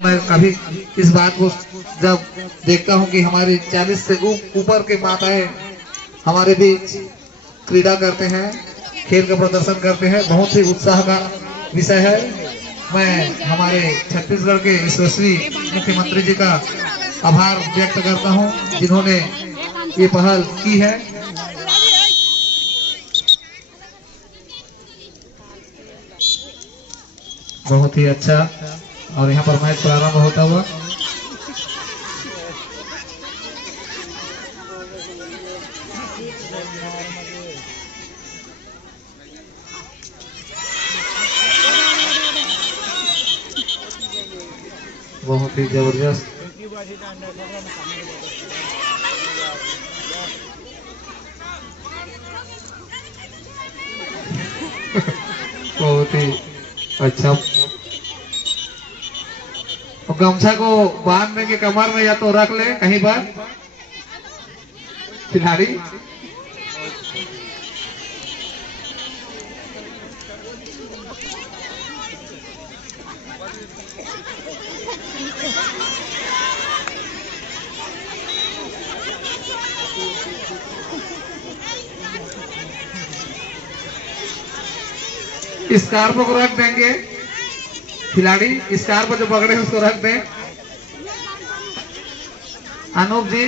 मैं कभी इस बात को जब देखता हूं कि हमारी 40 से ऊपर के माताएं हमारे बीच क्रीड़ा करते हैं, खेल का प्रदर्शन करते हैं, बहुत ही उत्साह का विषय है। मैं हमारे छत्तीसगढ़ के यशस्वी मुख्यमंत्री जी का आभार व्यक्त करता हूं, जिन्होंने ये पहल की है। बहुत ही अच्छा। और यहाँ पर मैच प्रारंभ होता हुआ बहुत ही जबरदस्त। बहुत ही अच्छा। तो गमछा को बांधने के कमर में या तो रख ले कहीं पर खिलाड़ी। स्कार्फ को रख देंगे खिलाड़ी, स्कार्फ जो पकड़े उसको रख दें। अनूप जी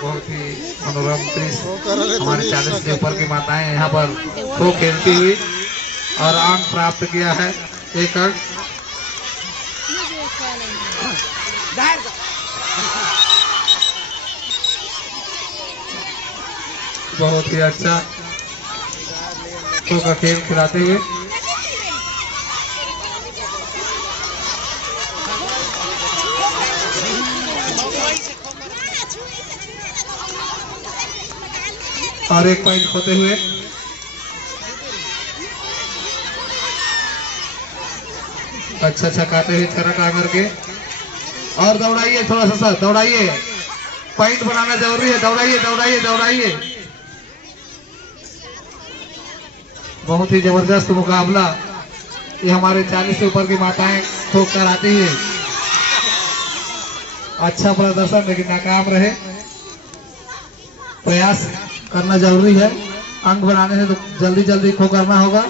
बहुत ही मनोरम दृश्य। हमारे 40 के ऊपर की माताएं यहाँ पर खो खेलती हुई और अंक प्राप्त किया है, 1 अंक। बहुत ही अच्छा खो का खेल खिलाते हुए और 1 पॉइंट खोते हुए अच्छा काटे हुए छरा का करके। और दौड़ाइए, थोड़ा सा दौड़ाइए, पॉइंट बनाना जरूरी है। दौड़ाइए। बहुत ही जबरदस्त मुकाबला। ये हमारे 40 से ऊपर की माताएं खो कर आती है। अच्छा प्रदर्शन लेकिन नाकाम रहे। प्रयास करना जरूरी है, अंक बनाने है तो जल्दी खो करना होगा।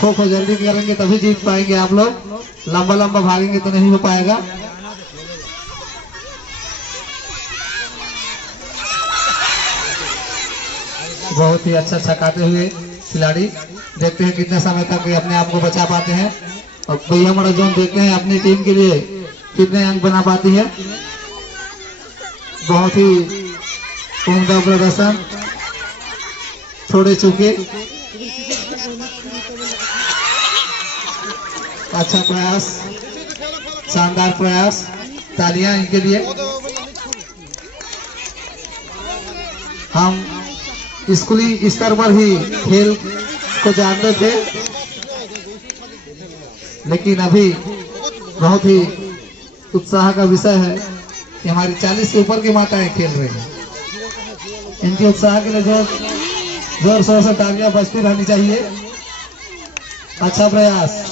खो जल्दी करेंगे तभी जीत पाएंगे आप लोग। लंबा भागेंगे तो नहीं हो पाएगा। बहुत ही अच्छा काटे हुए खिलाड़ी। देखते हैं कितने समय तक अपने आप को बचा पाते हैं। और भैया हमारा जोन देखते हैं अपनी टीम के लिए कितने अंक बना पाती है। बहुत ही उम्दा प्रदर्शन, छोड़े चुके, अच्छा प्रयास, शानदार प्रयास, तालियां इनके लिए। हम स्कूली स्तर पर ही खेल को जानते थे, लेकिन अभी बहुत ही उत्साह का विषय है कि हमारी 40 से ऊपर की माताएं खेल रही हैं। इनके उत्साह के लिए जोर शोर से तालियां बजती रहनी चाहिए। अच्छा प्रयास।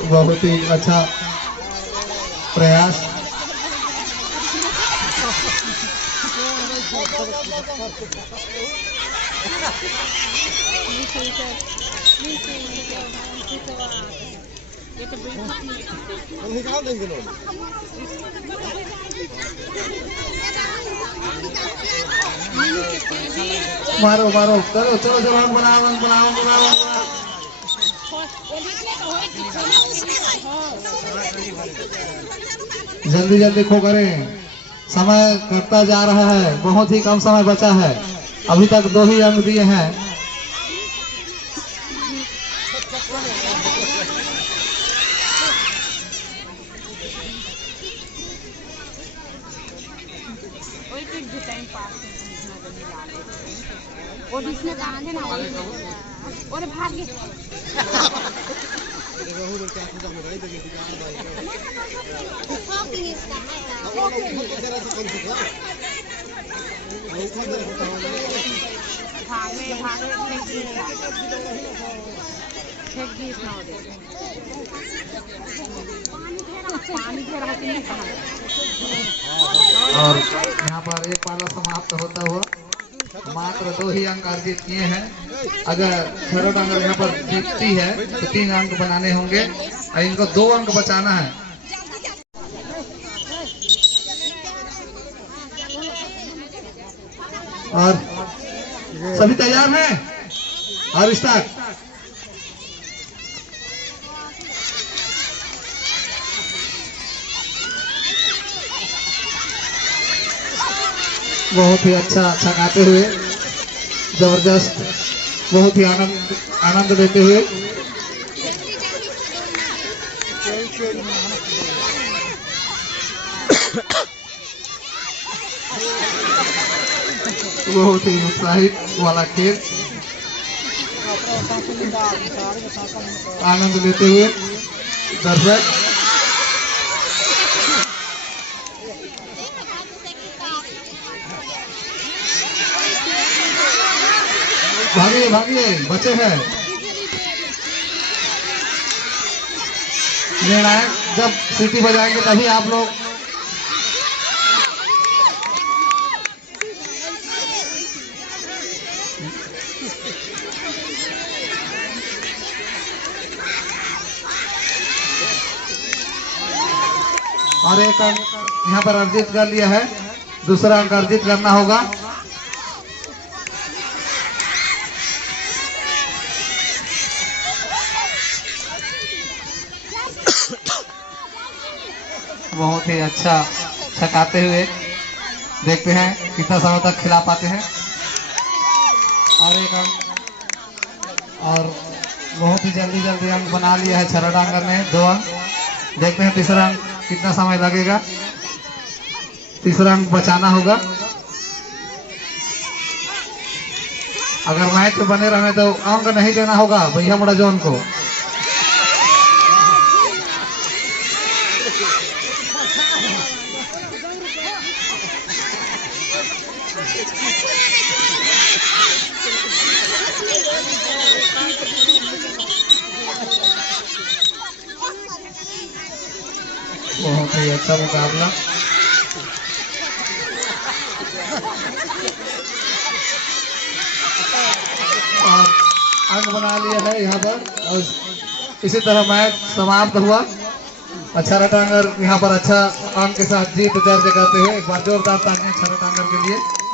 बहुत ही अच्छा प्रयास। मारो करो, चलो बनाओ। जल्दी खो करें, समय कटता जा रहा है, बहुत ही कम समय बचा है। अभी तक 2 ही अंक दिए हैं। और इसमें गाने ना और भाग्य और यहाँ पर एक पाला समाप्त होता हुआ मात्र 2 ही अंक अर्जित किए हैं। अगर छरो डांगर यहाँ पर जीतती है तो 3 अंक बनाने होंगे और इनको 2 अंक बचाना है। और सभी तैयार हैं और स्टार्ट। बहुत ही अच्छा छकाते हुए जबरदस्त, बहुत ही आनंद लेते हुए बहुत ही उत्साहित वाला खेल आनंद लेते हुए दर्शक भागिए भागिए, बचे हैं। निर्णायक जब सीटी बजाएंगे तभी आप लोग और एक अंक यहाँ पर अर्जित कर लिया है, दूसरा अंक अर्जित करना होगा। बहुत ही अच्छा छकाते हुए देखते हैं कितना समय तक खिला पाते हैं। और एक अंक और बहुत ही जल्दी जल्दी अंक बना लिया है छरो डांगर ने, 2 अंक। देखते हैं तीसरा अंक कितना समय लगेगा, तीसरा अंक बचाना होगा। अगर मैच में बने रहने तो अंक नहीं देना होगा भैया मुड़ा जोन को। बहुत ही अच्छा मुकाबला। और अंक बना लिया है यहाँ पर और इसी तरह मैच समाप्त हुआ। अच्छा टांगर यहाँ पर अच्छा अंक के साथ जीत दर्ज करते हुए एक बार जोरदार तालियां छरो टांगर के लिए।